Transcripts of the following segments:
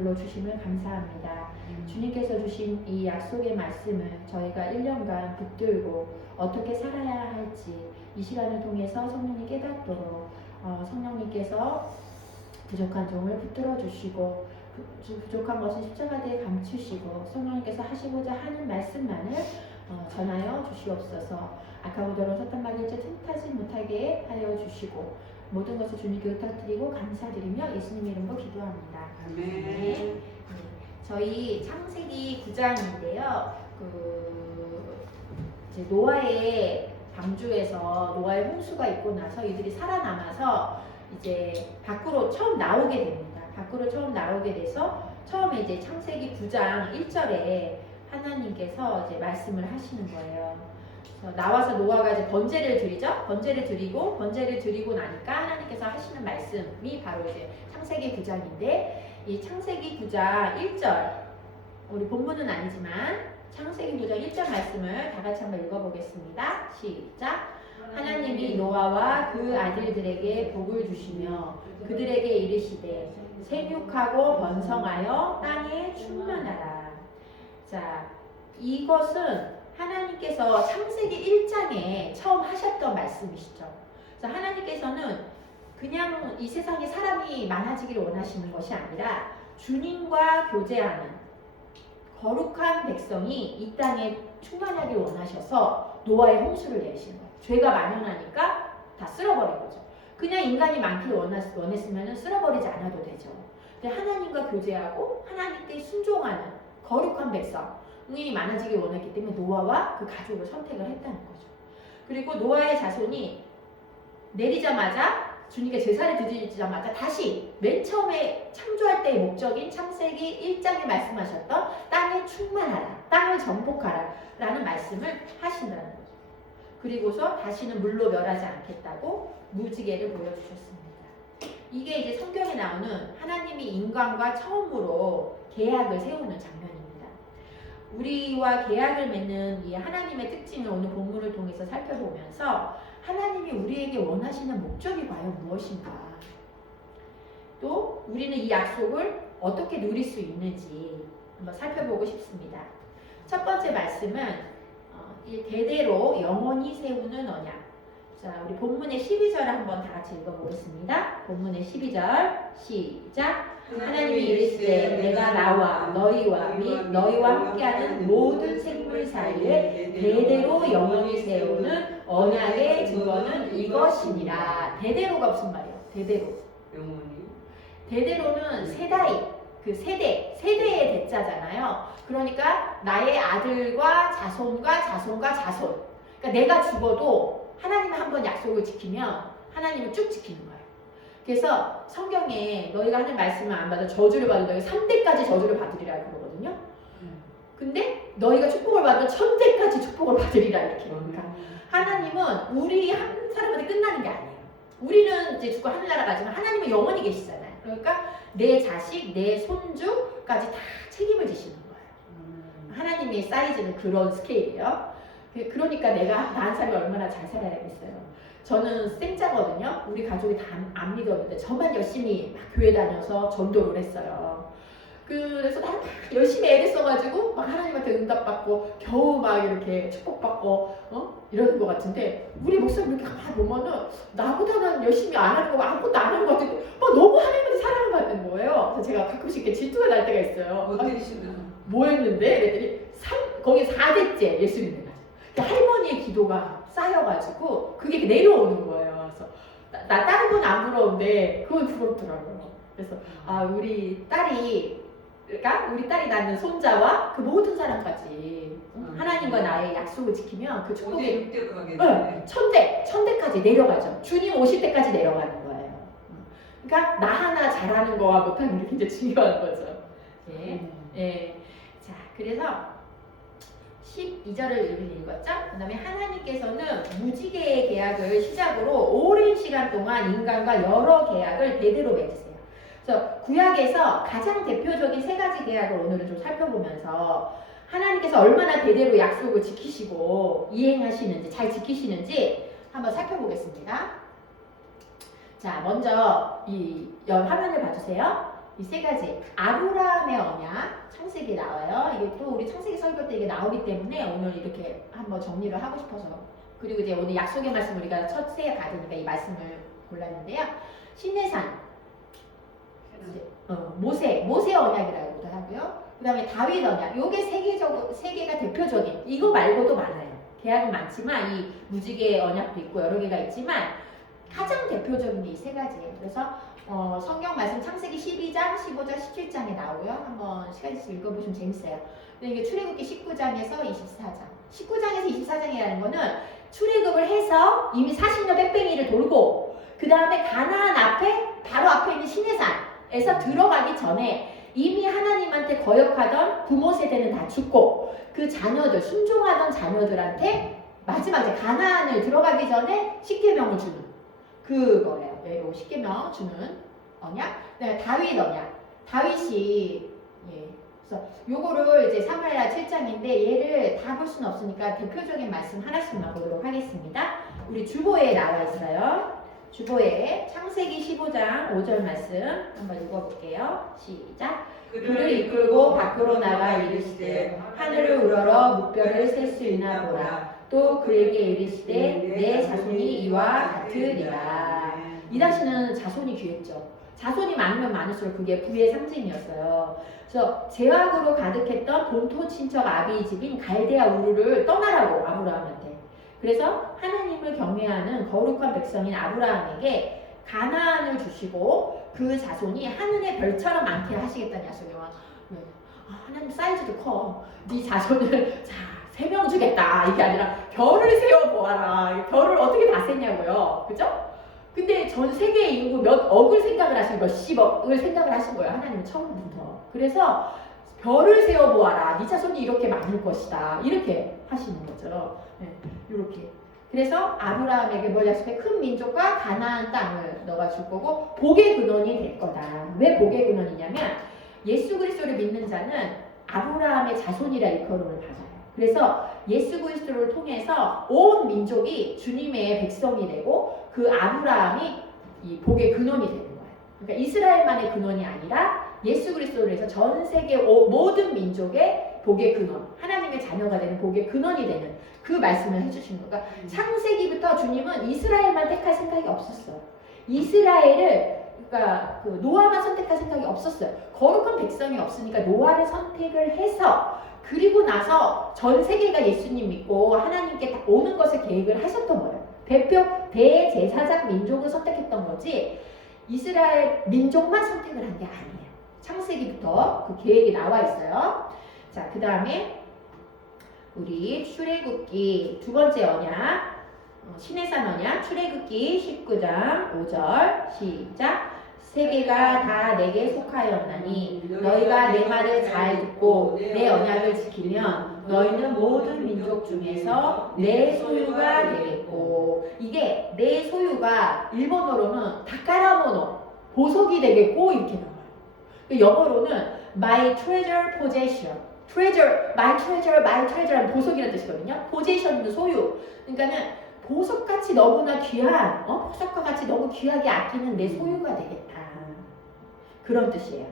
로 주심을 감사합니다. 주님께서 주신 이 약속의 말씀을 저희가 1년간 붙들고 어떻게 살아야 할지 이 시간을 통해서 성령이 깨닫도록 성령님께서 부족한 종을 붙들어 주시고 부족한 것은 십자가대에 감추시고 성령님께서 하시고자 하는 말씀만을 전하여 주시옵소서. 악하고 더러운 사탄 마귀의 틈타지 못하게 하여 주시고 모든 것을 주님께 의탁드리고 감사드리며 예수님의 이름으로 기도합니다. 아멘. 네. 저희 창세기 9장인데요. 이제 노아의 방주에서 노아의 홍수가 있고 나서 이들이 살아남아서 이제 밖으로 처음 나오게 됩니다. 밖으로 처음 나오게 돼서 처음에 이제 창세기 9장 1절에 하나님께서 이제 말씀을 하시는 거예요. 나와서 노아가 이제 번제를 드리죠. 번제를 드리고 나니까 하나님께서 하시는 말씀이 바로 이제 창세기 9장인데 이 창세기 9장 1절 우리 본문은 아니지만 창세기 9장 1절 말씀을 다 같이 한번 읽어보겠습니다. 시작. 하나님이 노아와 그 아들들에게 복을 주시며 그들에게 이르시되 생육하고 번성하여 땅에 충만하라. 자, 이것은 하나님께서 창세기 1장에 처음 하셨던 말씀이시죠. 그래서 하나님께서는 그냥 이 세상에 사람이 많아지기를 원하시는 것이 아니라 주님과 교제하는 거룩한 백성이 이 땅에 충만하길 원하셔서 노아의 홍수를 내리시는 거예요. 죄가 만연하니까 다 쓸어버린 거죠. 그냥 인간이 많길 원했으면 쓸어버리지 않아도 되죠. 근데 하나님과 교제하고 하나님께 순종하는 거룩한 백성이 많아지길 원했기 때문에 노아와 그 가족을 선택을 했다는 거죠. 그리고 노아의 자손이 내리자마자 주님께 제사를 드리자마자 다시 맨 처음에 창조할 때의 목적인 창세기 1장에 말씀하셨던 땅에 충만하라, 땅을 정복하라 라는 말씀을 하신다는 거죠. 그리고서 다시는 물로 멸하지 않겠다고 무지개를 보여주셨습니다. 이게 이제 성경에 나오는 하나님이 인간과 처음으로 계약을 세우는 장면입니다. 우리와 계약을 맺는 이 하나님의 특징을 오늘 본문을 통해서 살펴보면서 하나님이 우리에게 원하시는 목적이 과연 무엇인가, 또 우리는 이 약속을 어떻게 누릴 수 있는지 한번 살펴보고 싶습니다. 첫 번째 말씀은 대대로 영원히 세우는 언약. 자, 우리 본문의 12절 한번 다 같이 읽어보겠습니다. 본문의 12절 시작. 하나님이 이르시되 내가 나와 너희와 및 너희와 함께하는 모든 생물 사이에 대대로 영원히 세우는 언약의 증거는 이것이니라. 대대로가 무슨 말이에요? 대대로. 영원히. 대대로는 세다이, 그 세대의 대자잖아요. 그러니까 나의 아들과 자손과 자손과 자손. 그러니까 내가 죽어도 하나님이 한번 약속을 지키면 하나님은 쭉 지키는 거예요. 그래서 성경에 너희가 하는 말씀을 안 받아 저주를 받으면 너희 3대까지 저주를 받으리라 그러거든요. 근데 너희가 축복을 받으면 1000대까지 축복을 받으리라 이렇게. 그러니까 하나님은 우리 한 사람한테 끝나는 게 아니에요. 우리는 이제 죽고 하늘나라 가지만 하나님은 영원히 계시잖아요. 그러니까 내 자식, 내 손주까지 다 책임을 지시는 거예요. 하나님의 사이즈는 그런 스케일이에요. 그러니까 내가 나 한 사람이 얼마나 잘 살아야겠어요. 저는 생자거든요. 우리 가족이 다 안 믿었는데 저만 열심히 막 교회 다녀서 전도를 했어요. 그래서 난 열심히 애를 써가지고 막 하나님한테 응답받고 겨우 막 이렇게 축복받고 이러는 것 같은데 우리 목사님 이렇게 가만히 보면은 나보다는 열심히 안 하는 거 아무것도 안 하는 것 같은데 막 너무 하나님한테 사랑을 받는 거예요. 그래서 제가 가끔씩 이렇게 질투가 날 때가 있어요. 뭐 했는데? 그랬더니 거기 4대째 예수 믿는 거죠. 할머니의 기도가 쌓여가지고 그게 내려오는 거예요. 그래서 나 다른 건 안 부러운데 그건 부럽더라고요. 그래서 우리 딸이 낳는 손자와 그 모든 사람까지 하나님과 나의 약속을 지키면 그 축복이 1000대까지 내려가죠. 주님 오실 때까지 내려가는 거예요. 그러니까 나 하나 잘하는 거와 못하는 게 굉장히 중요한 거죠. 예. 자, 그래서 12절을 읽었죠? 그 다음에 하나님께서는 무지개의 계약을 시작으로 오랜 시간 동안 인간과 여러 계약을 대대로 맺으세요. 그래서 구약에서 가장 대표적인 3가지 계약을 오늘은 좀 살펴보면서 하나님께서 얼마나 대대로 약속을 지키시고 이행하시는지, 잘 지키시는지 한번 살펴보겠습니다. 자, 먼저 이 화면을 봐주세요. 이 세 가지 아브라함의 언약 창세기 나와요. 이게 또 우리 창세기 설교 때 이게 나오기 때문에 오늘 이렇게 한번 정리를 하고 싶어서 그리고 이제 오늘 약속의 말씀 우리가 첫 새해 받으니까 이 말씀을 골랐는데요. 시내산 모세 언약이라고도 하고요. 그 다음에 다윗 언약 요게 세 개가 대표적인 이거 말고도 많아요. 계약은 많지만 이 무지개 언약도 있고 여러 개가 있지만 가장 대표적인 게 이 세 가지예요. 그래서 성경 말씀 창세기 12장, 15장, 17장에 나오고요. 한번 시간 있으면 읽어보시면 재밌어요. 근데 이게 출애굽기 19장에서 24장. 19장에서 24장이라는 거는 출애굽을 해서 이미 40년 빽뺑이를 돌고 그 다음에 가나안 앞에 바로 앞에 있는 시내산에서 들어가기 전에 이미 하나님한테 거역하던 부모 세대는 다 죽고 그 자녀들 순종하던 자녀들한테 마지막에 가나안을 들어가기 전에 십계명을 주는 그거예요. 요 십계명 주는 언약. 그다음에 다윗 언약. 다윗이 그래서 요거를 이제 사무엘하 7장인데 얘를 다 볼 수는 없으니까 대표적인 말씀 하나씩만 보도록 하겠습니다. 우리 주보에 나와 있어요. 주보에 창세기 15장 5절 말씀 한번 읽어볼게요. 시작. 그를 이끌고 밖으로 나가 이르시되 하늘을 우러러 묵별을 셀 수 있나 보라. 또 그에게 이르시되 내 자손이 이와 같으리라. 이 당시는 자손이 귀했죠. 자손이 많으면 많을수록 그게 부의 상징이었어요. 그래서 제왕으로 가득했던 본토 친척 아비의 집인 갈대아 우르를 떠나라고 아브라함한테. 그래서 하나님을 경외하는 거룩한 백성인 아브라함에게 가나안을 주시고 그 자손이 하늘의 별처럼 많게 하시겠다는 약속이에요. 하나님 사이즈도 커. 네 자손을 자 3명 주겠다. 이게 아니라 별을 세워보아라. 별을 어떻게 다 세냐고요. 그죠? 근데 전 세계의 인구 몇 억을 생각을 하신 거예요. 몇십억을 생각을 하신 거예요. 하나님은 처음부터. 그래서 별을 세워보아라. 네 자손이 이렇게 많을 것이다. 이렇게 하시는 거죠. 이렇게. 그래서 아브라함에게 뭘 약속해? 큰 민족과 가나안 땅을 너가 줄 거고 복의 근원이 될 거다. 왜 복의 근원이냐면 예수 그리스도를 믿는 자는 아브라함의 자손이라 일컬음을 받아요. 그래서 예수 그리스도를 통해서 온 민족이 주님의 백성이 되고 그 아브라함이 이 복의 근원이 되는 거예요. 그러니까 이스라엘만의 근원이 아니라 예수 그리스도를 해서 전 세계 모든 민족의 복의 근원, 하나님의 자녀가 되는 복의 근원이 되는 그 말씀을 해주신 거가 창세기부터 주님은 이스라엘만 택할 생각이 없었어요. 이스라엘을 그러니까 그 노아만 선택할 생각이 없었어요. 거룩한 백성이 없으니까 노아를 선택을 해서 그리고 나서 전 세계가 예수님 믿고 하나님께 오는 것을 계획을 하셨던 거예요. 대표 대제사장 민족을 선택했던 거지 이스라엘 민족만 선택을 한 게 아니에요. 창세기부터 그 계획이 나와 있어요. 자, 그 다음에 우리 출애굽기 두 번째 언약 시내산 언약 출애굽기 19장 5절 시작. 세계가 다 내게 속하였나니 너희가 내 말을 잘 듣고 내 언약을 지키면 너희는 모든 민족 중에서 내 소유가 되겠고 이게 내 소유가 일본어로는 다카라모노 보석이 되겠고 이렇게 나와요. 영어로는 my treasure possession treasure, my treasure, my treasure는 보석이라는 뜻이거든요. possession은 소유. 그러니까는 보석같이 너무나 귀한, 보석과 같이 너무 귀하게 아끼는 내 소유가 되겠다. 그런 뜻이에요.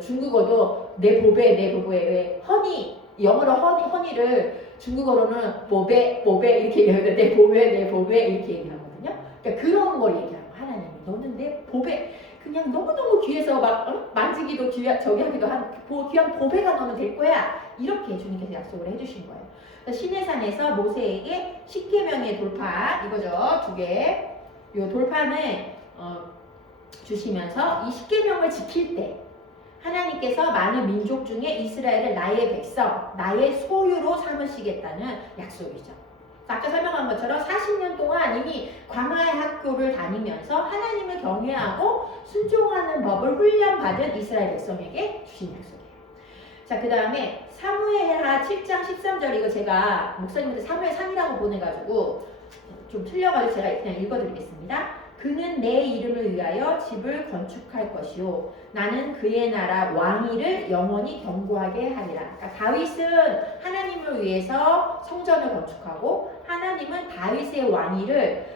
중국어도 내 보배 왜 허니, 영어로 허니를 중국어로는 보배 이렇게 얘기하는데 내 보배 이렇게 얘기하거든요. 그러니까 그런 걸 얘기하고 하나님이 너는 내 보배 그냥 너무너무 귀해서 막 만지기도 저기 하기도 한 귀한 보배가 너는 될 거야. 이렇게 주님께서 약속을 해주신 거예요. 시내산에서 모세에게 십계명의 돌판 이거죠. 두 개. 이 돌판을 주시면서 이 십계명을 지킬 때 하나님께서 많은 민족 중에 이스라엘을 나의 백성, 나의 소유로 삼으시겠다는 약속이죠. 아까 설명한 것처럼 40년 동안 이미 광야의 학교를 다니면서 하나님을 경외하고 순종하는 법을 훈련받은 이스라엘 백성에게 주신 약속이에요. 자, 그 다음에 사무엘하 7장 13절 이거 제가 목사님한테 사무엘상이라고 보내가지고 좀 틀려가지고 제가 그냥 읽어드리겠습니다. 그는 내 이름을 위하여 집을 건축할 것이요 나는 그의 나라 왕위를 영원히 견고하게 하리라. 그러니까 다윗은 하나님을 위해서 성전을 건축하고 하나님은 다윗의 왕위를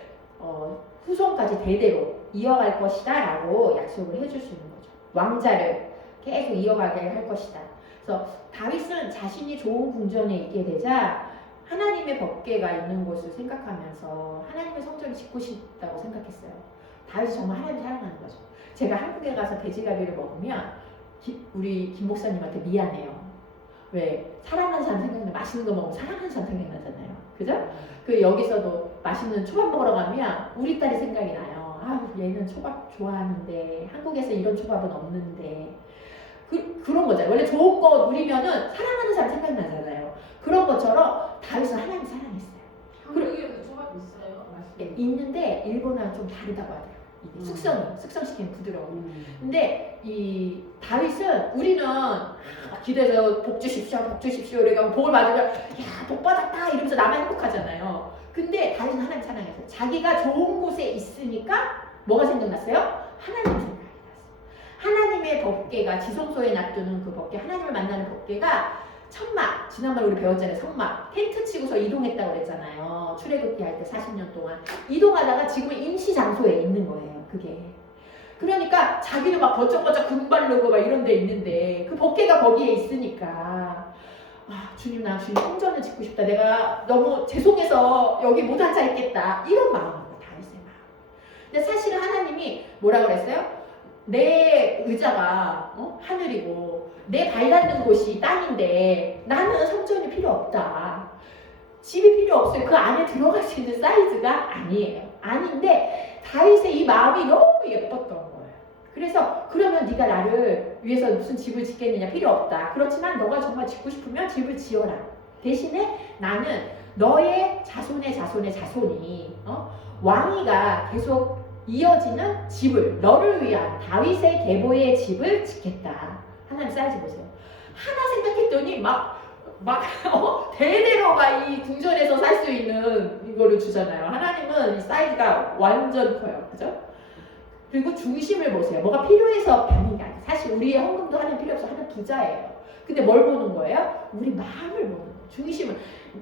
후손까지 대대로 이어갈 것이다 라고 약속을 해주시는 거죠. 왕자를 계속 이어가게 할 것이다. 그래서 다윗은 자신이 좋은 궁전에 있게 되자 하나님의 법궤가 있는 곳을 생각하면서 하나님의 성전을 짓고 싶다고 생각했어요. 다윗이 정말 하나님을 사랑하는 거죠. 제가 한국에 가서 돼지갈비를 먹으면 우리 김 목사님한테 미안해요. 왜? 사랑하는 사람 생각나면 맛있는 거 먹으면 사랑하는 사람 생각나잖아요. 그죠? 그 여기서도 맛있는 초밥 먹으러 가면 우리 딸이 생각이 나요. 아, 얘는 초밥 좋아하는데 한국에서 이런 초밥은 없는데 그런 거잖아요. 원래 좋은 거 누리면은 사랑하는 사람 생각나잖아요. 그런 것처럼 다윗은 하나님 사랑했어요. 한국에도 초밥 있어요? 맛있게. 있는데 일본하고 좀 다르다고 하더라고요. 이게 숙성시키면 부드러워. 근데 이 다윗은 우리는 기도해서 복 주십시오 이래가 복을 받으면 야, 복 받았다 이러면서 나만 행복하잖아요. 근데 다윗은 하나님 사랑해서 자기가 좋은 곳에 있으니까 뭐가 생각났어요? 하나님 생각이 났어요. 하나님의 법궤가 지성소에 놔두는 그 법궤, 하나님을 만나는 법궤가 천막, 지난번에 우리 배웠잖아요. 성막, 텐트 치고서 이동했다고 그랬잖아요. 출애굽기 할 때 40년 동안 이동하다가 지금 임시 장소에 있는 거예요. 그게. 그러니까 자기는 막 버쩍버쩍 금 바르고 막 이런 데 있는데 그 법궤가 거기에 있으니까 아, 주님 나 주님 성전을 짓고 싶다. 내가 너무 죄송해서 여기 못 앉아 있겠다. 이런 마음인 거예요. 다윗의 마음. 근데 사실은 하나님이 뭐라고 그랬어요? 내 의자가 하늘이고 내 발 닿는 곳이 땅인데 나는 성전이 필요 없다. 집이 필요 없어요. 그 안에 들어갈 수 있는 사이즈가 아니에요. 아닌데 다윗의 이 마음이 너무 예뻤던 거예요. 그래서 그러면 네가 나를 위해서 무슨 집을 짓겠느냐 필요 없다. 그렇지만 너가 정말 짓고 싶으면 집을 지어라. 대신에 나는 너의 자손의 자손이 왕위가 계속 이어지는 집을 너를 위한 다윗의 계보의 집을 짓겠다. 하나님 사이즈 보세요. 하나 생각했더니 막 대대로 막 이 궁전에서 살 수 있는 이거를 주잖아요. 하나님은 이 사이즈가 완전 커요. 그죠? 그리고 중심을 보세요. 뭐가 필요해서 받는 게 아니에요. 사실 우리의 헌금도 하나님 필요 없어. 하나님 부자예요. 근데 뭘 보는 거예요? 우리 마음을 보는 거예요. 중심을.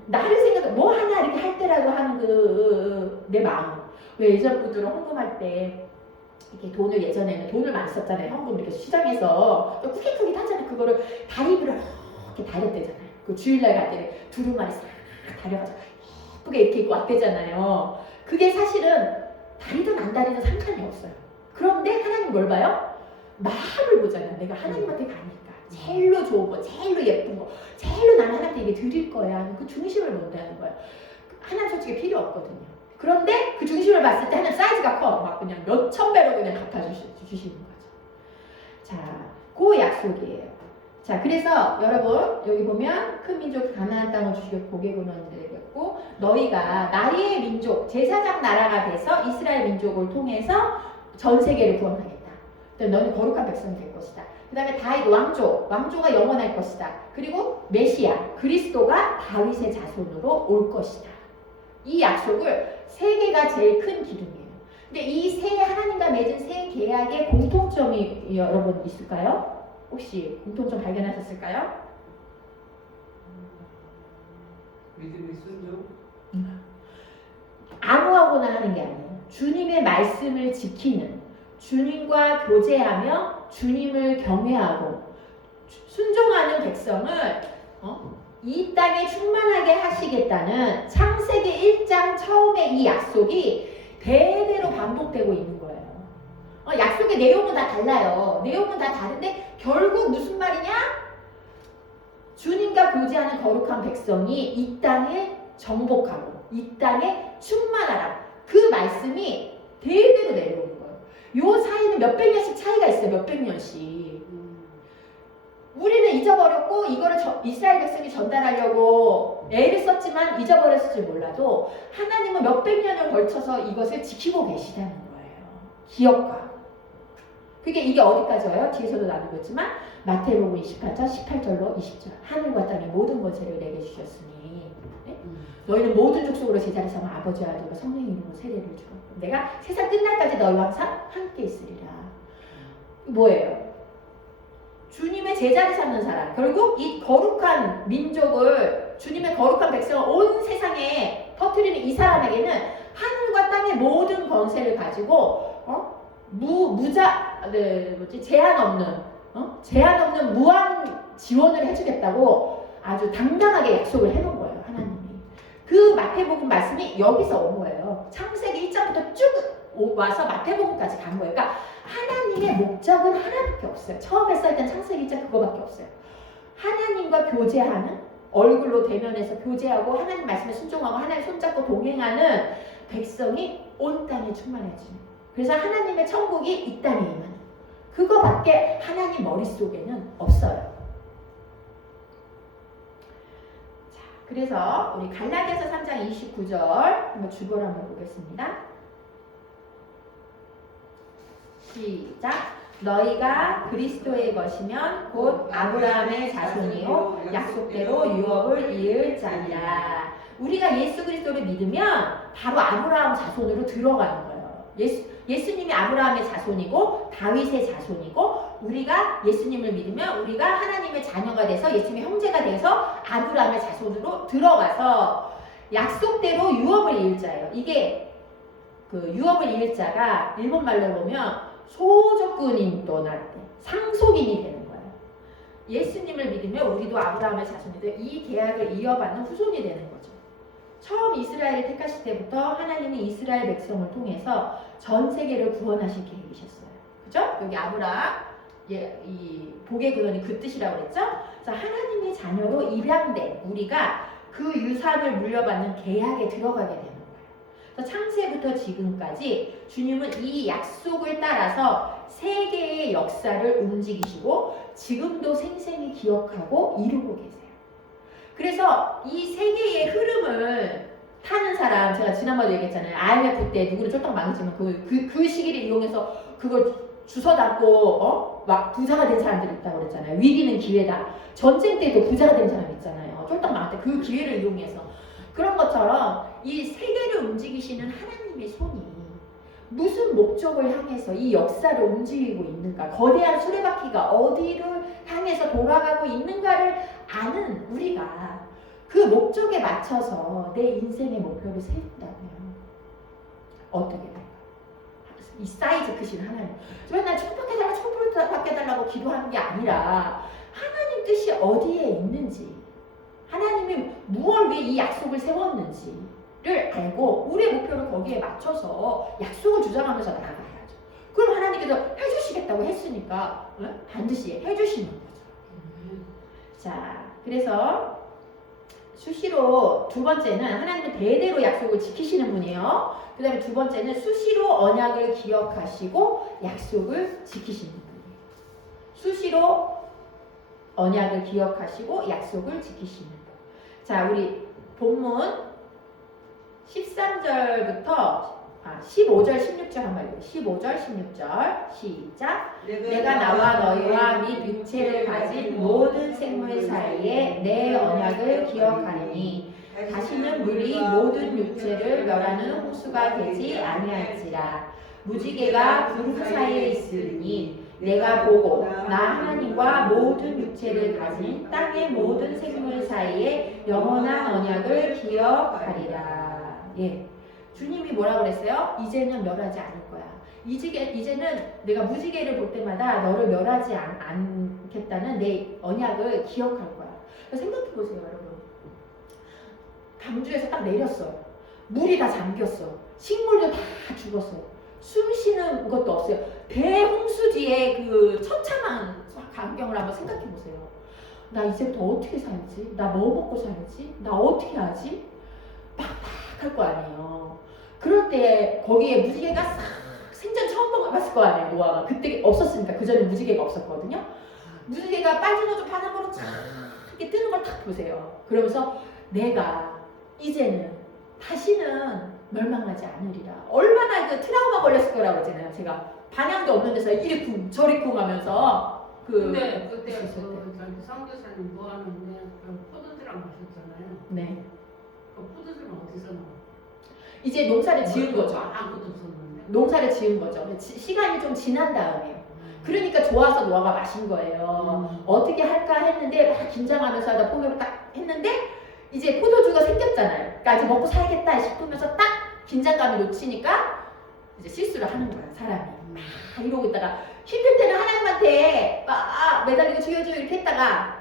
나를 생각, 뭐 하나 이렇게 할 때라도 하는 내 마음. 왜 예전 분들은 헌금할 때 이렇게 돈을 예전에는 돈을 많이 썼잖아요. 헌금 이렇게 시장에서 쿠키쿠키 타잖아요. 그거를 다리비를 이렇게 다렸대잖아요. 그 주일날 갈 때는 두루마리 싹 다려가지고 예쁘게 이렇게 입고 왔대잖아요. 그게 사실은 다리든 안 다리든 상관이 없어요. 그런데 하나님 뭘 봐요? 마음을 보잖아요. 내가 하나님한테 가니까 제일로 좋은 거, 제일로 예쁜 거, 제일로 나는 하나님께 이게 드릴 거야 하는 그 중심을 본다는 거예요. 하나님 솔직히 필요 없거든요. 그런데 그 중심을 봤을 때 하나님 사이즈가 커. 막 그냥 몇천 배로 그냥 갚아주시는 거죠. 자, 그 약속이에요. 자, 그래서 여러분 여기 보면 큰 민족 가나안 땅을 주시고 고객을 언제겠고 너희가 나의 민족 제사장 나라가 돼서 이스라엘 민족을 통해서 전 세계를 구원하겠다. 너는 거룩한 백성이 될 것이다. 그 다음에 다윗 왕조가 영원할 것이다. 그리고 메시아 그리스도가 다윗의 자손으로 올 것이다. 이 약속을 세계가 제일 큰 기둥이에요. 근데 이 세 하나님과 맺은 세 계약의 공통점이 여러분 있을까요? 혹시 공통점 발견하셨을까요? 믿음의 순종. 아무하고나 하는 게 아니에요. 주님의 말씀을 지키는, 주님과 교제하며 주님을 경외하고 순종하는 백성을 이 땅에 충만하게 하시겠다는 창세기 1장 처음에 이 약속이 대대로 반복되고 있는 거예요. 약속의 내용은 다 달라요. 내용은 다 다른데 결국 무슨 말이냐? 주님과 교제하는 거룩한 백성이 이 땅에 정복하고 이 땅에 충만하라. 그 말씀이 대대로 내려오는 거예요. 요 사이는 몇백 년씩 차이가 있어요. 몇백 년씩. 우리는 잊어버렸고 이거를 이스라엘 백성이 전달하려고 애를 썼지만 잊어버렸을지 몰라도 하나님은 몇백 년을 걸쳐서 이것을 지키고 계시다는 거예요. 기억과. 이게 어디까지 와요? 뒤에서도 나누겠지만 마태복음 28장 18절로 20절 하늘과 땅의 모든 권세를 내게 주셨으니 네? 너희는 모든 족속으로 제자를 삼아 아버지와 아들과 성령 이름으로 세례를 주고 내가 세상 끝날까지 너희와 항상 함께 있으리라. 뭐예요? 주님의 제자를 삼는 사람. 결국 이 거룩한 민족을 주님의 거룩한 백성을 온 세상에 퍼뜨리는 이 사람에게는 하늘과 땅의 모든 권세를 가지고 제한 없는 무한 지원을 해주겠다고 아주 당당하게 약속을 해놓은 거예요, 하나님이. 그 마태복음 말씀이 여기서 온 거예요. 창세기 1장부터 쭉 와서 마태복음까지 간 거예요. 그러니까 하나님의 목적은 하나밖에 없어요. 처음에 써있던 창세기 1장 그거밖에 없어요. 하나님과 교제하는, 얼굴로 대면해서 교제하고 하나님 말씀에 순종하고 하나님 손잡고 동행하는 백성이 온 땅에 충만해지는. 그래서 하나님의 천국이 이 땅에 임하는. 그거밖에 하나님 머릿속에는 없어요. 자, 그래서 우리 갈라디아서 3장 29절 한번 주보를 한번 보겠습니다. 시작. 너희가 그리스도의 것이면 곧 아브라함의 자손이요 약속대로 유업을 이을 자니라. 우리가 예수 그리스도를 믿으면 바로 아브라함 자손으로 들어가는 거예요. 예수님이 아브라함의 자손이고 다윗의 자손이고, 우리가 예수님을 믿으면 우리가 하나님의 자녀가 돼서 예수님의 형제가 돼서 아브라함의 자손으로 들어가서 약속대로 유업을 이을 자예요. 이게 그 유업을 이을 자가 일본말로 보면 소조근인 또 날 때 상속인이 되는 거예요. 예수님을 믿으면 우리도 아브라함의 자손이 돼 이 계약을 이어받는 후손이 되는 거죠. 처음 이스라엘을 택하실 때부터 하나님이 이스라엘 백성을 통해서 전 세계를 구원하실 계획이셨어요. 그죠? 여기 아브라함, 이 복의 근원이 그 뜻이라고 그랬죠? 그래서 하나님의 자녀로 입양된 우리가 그 유산을 물려받는 계약에 들어가게 되는 거예요. 그래서 창세부터 지금까지 주님은 이 약속을 따라서 세계의 역사를 움직이시고 지금도 생생히 기억하고 이루고 계세요. 그래서 이 세계의 흐름을 타는 사람, 제가 지난번에 얘기했잖아요. IMF 때 누구를 쫄딱 망치면 그 시기를 이용해서 그걸 주워 담고 막 부자가 된 사람들이 있다고 그랬잖아요. 위기는 기회다. 전쟁 때도 부자가 된 사람 있잖아요. 쫄딱 망할 때 그 기회를 이용해서. 그런 것처럼 이 세계를 움직이시는 하나님의 손이 무슨 목적을 향해서 이 역사를 움직이고 있는가, 거대한 수레바퀴가 어디를 향해서 돌아가고 있는가를 아는 우리가 그 목적에 맞춰서 내 인생의 목표를 세운다면 어떻게 될까? 이 사이즈 크신 하나님, 맨날 축복해달라고 축복해달라고 기도하는 게 아니라 하나님 뜻이 어디에 있는지, 하나님이 무엇을 위해 이 약속을 세웠는지를 알고 우리의 목표를 거기에 맞춰서 약속을 주장하면서 나아가야죠. 그럼 하나님께서 해주시겠다고 했으니까 반드시 해주시는 거죠. 자, 그래서 수시로 두 번째는 하나님은 대대로 약속을 지키시는 분이에요. 그 다음에 두 번째는 수시로 언약을 기억하시고 약속을 지키시는 분이에요. 수시로 언약을 기억하시고 약속을 지키시는 분. 자, 우리 본문 13절부터 15절, 16절 한번 읽어요. 15절, 16절 시작. 내가 나와 너희와 및 육체를 가진 모든 생물 사이에 내 언약을 기억하리니 다시는 물이 모든 육체를 멸하는 홍수가 되지 아니할지라. 무지개가 구름 사이에 있으니 내가 보고 나 하나님과 모든 육체를 가진 땅의 모든 생물 사이에 영원한 언약을 기억하리라. 예. 주님이 뭐라고 그랬어요? 이제는 멸하지 않을 거야. 이제는 내가 무지개를 볼 때마다 너를 멸하지 않겠다는 내 언약을 기억할 거야. 생각해 보세요, 여러분. 담주에서 딱 내렸어. 물이 다 잠겼어. 식물도 다 죽었어. 숨 쉬는 것도 없어요. 대홍수 뒤에 그 처참한 광경을 한번 생각해 보세요. 나 이제부터 어떻게 살지? 나 뭐 먹고 살지? 나 어떻게 하지? 빡빡할 거 아니에요. 그럴 때 거기에 무지개가 싹 생전 처음 봤을 거 아니에요. 노아가 그때 없었으니까. 그 전에 무지개가 없었거든요. 무지개가 빨간 옷 파란 거로 쫙 이렇게 뜨는 걸 딱 보세요. 그러면서 내가 이제는 다시는 멸망하지 않으리라. 얼마나 그 트라우마 걸렸을 거라고 했잖아요. 제가 방향도 없는 데서 이리 쿵 저리 쿵 하면서 근데 그때 저기 성교사님 뭐 하는데 포도주랑 마셨잖아요. 네. 그 포도주는 어디서 나와? 이제 농사를 지은 거죠. 아무것도 없었는데. 농사를 지은 거죠. 시간이 좀 지난 다음에. 그러니까 좋아서 노아가 마신 거예요. 어떻게 할까 했는데 막 긴장하면서 하다 포기를 딱 했는데 이제 포도주가 생겼잖아요. 그러니까 이제 먹고 살겠다 싶으면서 딱 긴장감을 놓치니까 이제 실수를 하는 거야, 사람이. 막 이러고 있다가 힘들 때는 하나님한테 매달리고 주여주여 이렇게 했다가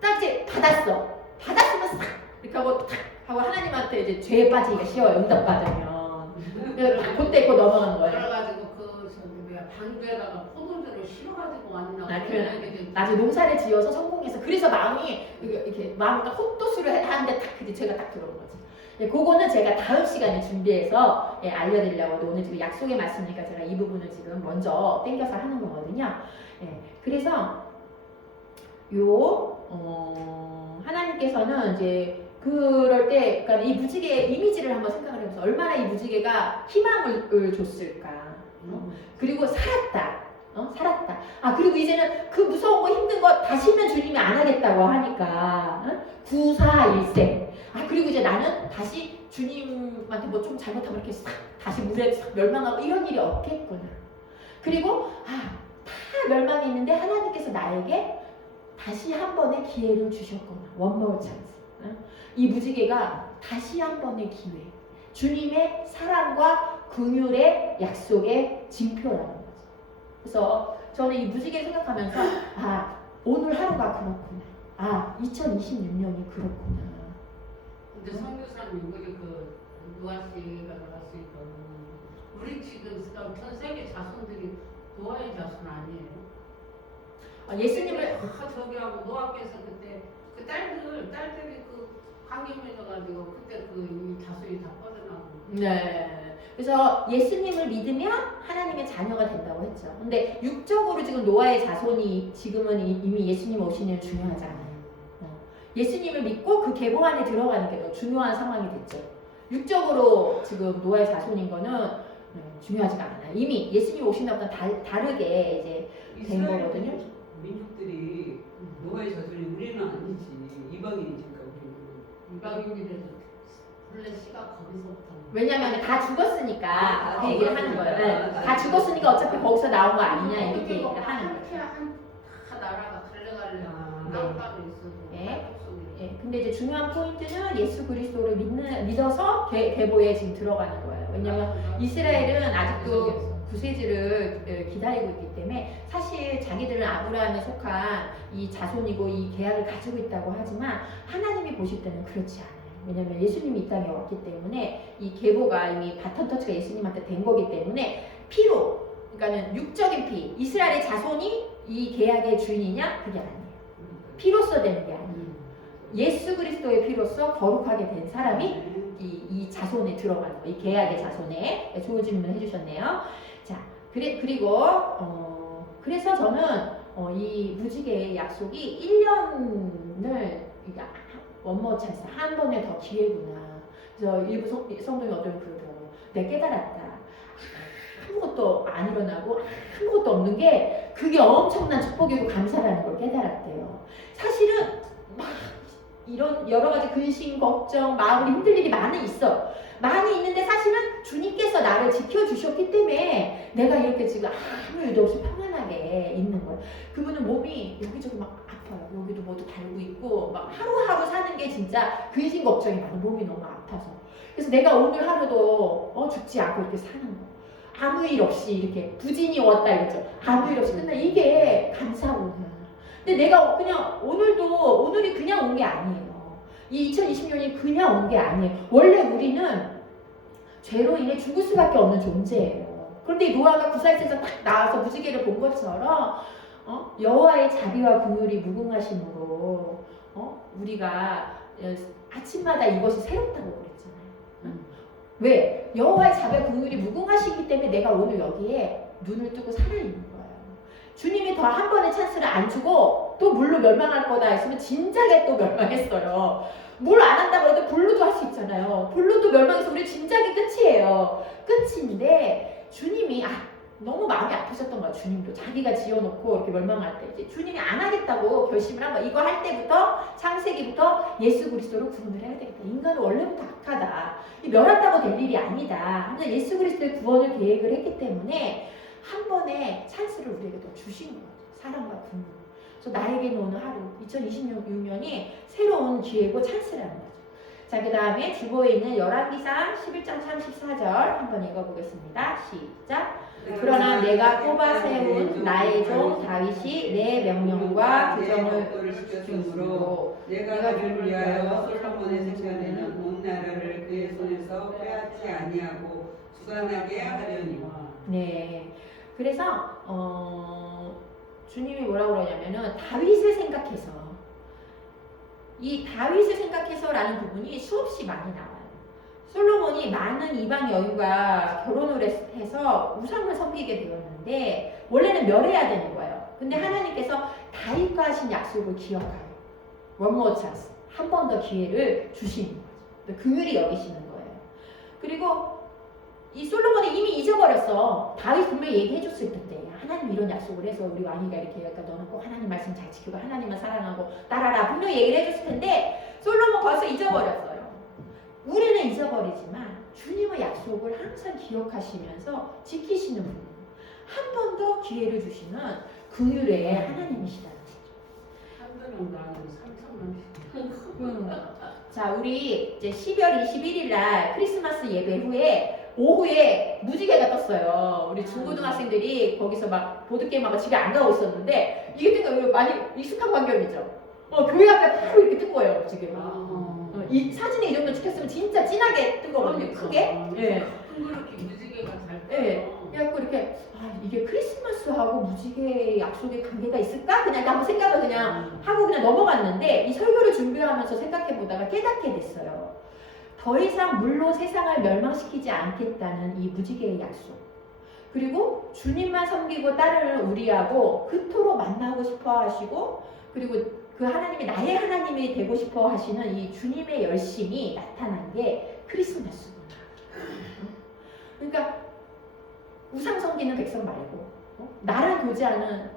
딱 이제 받았으면 싹 이렇게 하고 탁 하고 하나님한테 이제 죄에 빠지기가 쉬워요. 응답 받으면. 그래서 그때 있고 넘어가는 거예요. 그래가지고 그 저기 뭐야 방주에다가 포도주를 씌워가지고 왔나. 나중에 농사를 지어서 성공해서 그래서 마음이 이렇게 마음이 딱 헛도수를 하는데 딱 그때 제가 딱 들어온 거지. 예, 그거는 제가 다음 시간에 준비해서 알려드리려고 오늘 지금 약속의 말씀이니까 제가 이 부분을 지금 먼저 땡겨서 하는 거거든요. 예, 그래서 하나님께서는 이제 그럴 때, 그러니까 이 무지개의 이미지를 한번 생각을 해보세요. 얼마나 이 무지개가 희망을 줬을까. 그리고 살았다. 살았다. 그리고 이제는 그 무서운 거 힘든 거 다시는 주님이 안 하겠다고 하니까. 구사일생. 그리고 이제 나는 다시 주님한테 뭐 좀 잘못하면 이렇게 싹 다시 물에 싹 멸망하고 이런 일이 없겠구나. 그리고 다 멸망했는데 하나님께서 나에게 다시 한 번의 기회를 주셨구나. one more chance. 이 무지개가 다시 한 번의 기회. 주님의 사랑과 긍휼의 약속의 징표라는 거죠. 그래서 저는 이 무지개 생각하면서 오늘 하루가 그렇구나. 2026년이 그렇구나. 근데 성교사님 우리 그 노아 씨가 나왔으니까 우리 지금 전 세계 자손들이 노아의 자손 아니에요? 예수님을 저기하고 노아께서 그때 그 딸들이 그 감염해져가지고 그때 그 이 자손이 다 뻗어나고. 네. 그래서 예수님을 믿으면 하나님의 자녀가 된다고 했죠. 근데 육적으로 지금 노아의 자손이 지금은 이미 예수님 오시는 중요하지 않아요. 예수님을 믿고 그 계보 안에 들어가는 게 더 중요한 상황이 됐죠. 육적으로 지금 노아의 자손인 거는 중요하지가 않아요. 이미 예수님 오신다보다 다르게 이제 된 거거든요. 민족들이 노아의 자손이 우리는 아니지. 이방인이니까 우리는. 이방인이라도 원래 씨가 거기서부터. 왜냐면 다 죽었으니까 그 얘기를 하는 거예요. 네. 다 죽었으니까 어차피 거기서 나온 거 아니냐 이렇게 얘기를 하는 거예요. 다 나라가 갈래갈래 땅가도 있어도. 예, 근데 이제 중요한 포인트는 예수 그리스도를 믿어서 계보에 지금 들어가는 거예요. 왜냐면 이스라엘은 아직도 구세주를 기다리고 있기 때문에 사실 자기들은 아브라함에 속한 이 자손이고 이 계약을 가지고 있다고 하지만 하나님이 보실 때는 그렇지 않아요. 왜냐면 예수님이 이 땅에 왔기 때문에 이 계보가 이미 바톤 터치가 예수님한테 된 거기 때문에 피로, 그러니까는 육적인 피, 이스라엘의 자손이 이 계약의 주인이냐? 그게 아니에요. 피로써 되는 게 아니에요. 예수 그리스도의 피로써 거룩하게 된 사람이 이 자손에 들어가는 거예요. 이 계약의 자손에. 좋은 질문을 해주셨네요. 자, 그래서 저는 이 무지개의 약속이 1년을 원모 찬스 한 번에 더 기회구나. 그래서 일부 성도님 어떤 그러더라고요. 내가 깨달았다. 아무것도 안 일어나고 아무것도 없는 게 그게 엄청난 축복이고 감사라는 걸 깨달았대요. 사실은 막 이런 여러 가지 근심, 걱정, 마음이 힘들 일이 많이 있는데 사실은 주님께서 나를 지켜주셨기 때문에 내가 이렇게 지금 아무 일도 없이 평안하게 있는 거예요. 그분은 몸이 여기저기 막 아파요. 여기도 뭐도 달고 있고 막 하루하루 사는 게 진짜 근심, 걱정이 많아. 몸이 너무 아파서. 그래서 내가 오늘 하루도 죽지 않고 이렇게 사는 거. 아무 일 없이 이렇게 부진이 왔다 이거죠. 아무 일 없이 끝나. 이게 감사구나. 근데 내가 그냥 오늘이 그냥 온 게 아니에요. 이 2020년이 그냥 온 게 아니에요. 원래 우리는 죄로 인해 죽을 수밖에 없는 존재예요. 그런데 노아가 구사일에서 딱 나와서 무지개를 본 것처럼 여호와의 자비와 긍휼이 무궁하심으로 우리가 아침마다 이것이 새롭다고 그랬잖아요. 왜? 여호와의 자비와 긍휼이 무궁하시기 때문에 내가 오늘 여기에 눈을 뜨고 살아있는 거예요. 주님이 더 한 번의 찬스를 안 주고 또 물로 멸망할 거다 했으면 진작에 또 멸망했어요. 물 안 한다고 해도 불로도 할 수 있잖아요. 불로도 멸망해서 우리 진작에 끝이에요. 끝인데 주님이 너무 마음이 아프셨던 거야. 주님도 자기가 지어놓고 이렇게 멸망할 때 이제 주님이 안 하겠다고 결심을 한 거야. 이거 할 때부터 창세기부터 예수 그리스도로 구원을 해야 되겠다. 인간은 원래부터 악하다. 멸한다고 될 일이 아니다. 하면서 예수 그리스도의 구원을 계획을 했기 때문에 한 번의 찬스를 우리에게 더 주신 거죠. 사랑과 긍휼. 그래서 나에게는 오늘 하루 2026년이 새로운 기회고 찬스라는 거죠. 자, 그 다음에 주보에 있는 열왕기상 11장 34절 한번 읽어보겠습니다. 시작. 그러나 내가 뽑아 세운 나의 종 다윗이 내 명령과 규정을 지켰으므로 내가 그를 위하여 솔로몬의 생전에는 온 나라를 그의 손에서 빼앗지 아니하고 주관하게 하려니와. 네. 그래서 주님이 뭐라고 그러냐면은 다윗을 생각해서 이 다윗을 생각해서라는 부분이 수없이 많이 나와요. 솔로몬이 많은 이방 여인과 결혼을 해서 우상을 섬기게 되었는데 원래는 멸해야 되는 거예요. 근데 하나님께서 다윗과 하신 약속을 기억하여 one more chance, 한 번 더 기회를 주시는 거죠. 긍휼히 여기시는 거예요. 그리고 이 솔로몬이 이미 잊어버렸어. 다윗 분명히 얘기해줬을 텐데 하나님 이런 약속을 해서 우리 왕이가 이렇게 약간 너는 꼭 하나님 말씀 잘 지키고 하나님만 사랑하고 따라라 분명히 얘기를 해줬을 텐데 솔로몬 벌써 잊어버렸어요. 우리는 잊어버리지만 주님의 약속을 항상 기억하시면서 지키시는 분, 한 번 더 기회를 주시는 긍휼의 하나님이시다는 거죠. 한번은 나는 3천만. 자, 우리 이제 12월 21일 날 크리스마스 예배 후에 오후에 무지개가 떴어요. 우리 중고등학생들이 거기서 막 보드게임하고 집에 안 가고 있었는데 이게 뜨거 많이 익숙한 광경이죠. 교회 앞에 바로 이렇게 뜬 거예요, 무지개가. 이 사진에 이 정도 찍혔으면 진짜 진하게 뜬 거거든요, 크게. 예. 그렇게 무지개가 잘 떠. 예. 그래갖고 이렇게 이게 크리스마스하고 무지개 약속에 관계가 있을까? 그냥 한번 생각을 그냥 하고 그냥 넘어갔는데 이 설교를 준비하면서 생각해보다가 깨닫게 됐어요. 더 이상 물로 세상을 멸망시키지 않겠다는 이 무지개의 약속. 그리고 주님만 섬기고 따르는 우리하고 그토록 만나고 싶어 하시고 그리고 그 하나님이 나의 하나님이 되고 싶어 하시는 이 주님의 열심이 나타난 게 크리스마스구나. 그러니까 우상 섬기는 백성 말고 나랑 교제하는